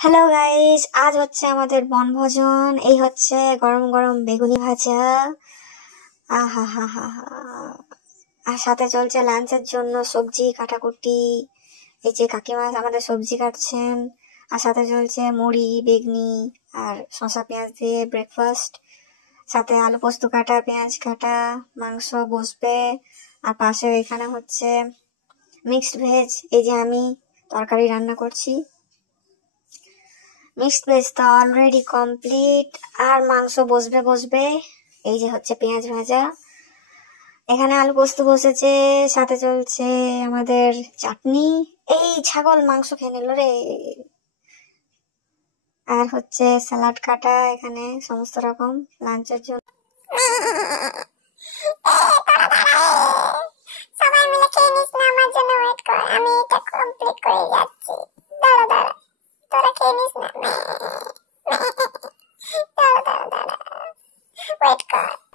Hello guys, আজ হচ্ছে আমাদের বনভোজন। এই হচ্ছে গরম গরম বেগুনি ভাজা। আহা হা হা হা। আর সাথে চলছে লাঞ্চের জন্য সবজি কাটাকুটি। এই যে কাকিমা আমাদের সবজি কাটছেন। আর সাথে চলছে মুড়ি বেগনি আর শসা পেঁয়াজ দিয়ে ব্রেকফাস্ট। সাথে আলু পোস্ত কাটা, পেঁয়াজ কাটা, মাংস বসবে। আর পাশে এখানে হচ্ছে মিক্সড ভেজ। এই যে আমি তরকারি রান্না করছি। মিক্সড ভেজটা অলরেডি কমপ্লিট। আর মাংস বসবে। এই যে হচ্ছে পেঁয়াজ ভাজা। এখানে আলু পোস্ত বসেছে, সাথে চলছে আমাদের চাটনি। এই ছাগল মাংস খেয়ে নিল রে। আর হচ্ছে স্যালাড কাটা এখানে সমস্ত রকম লাঞ্চের জন্য। সবাই মিলে খেয়ে নিস না, আমার জন্য ওয়েট কর, আমি এটা কমপ্লিট করে যাচ্ছি। দাঁড়া তোরা খেয়ে নিস না, দাঁড়া ওয়েট কর।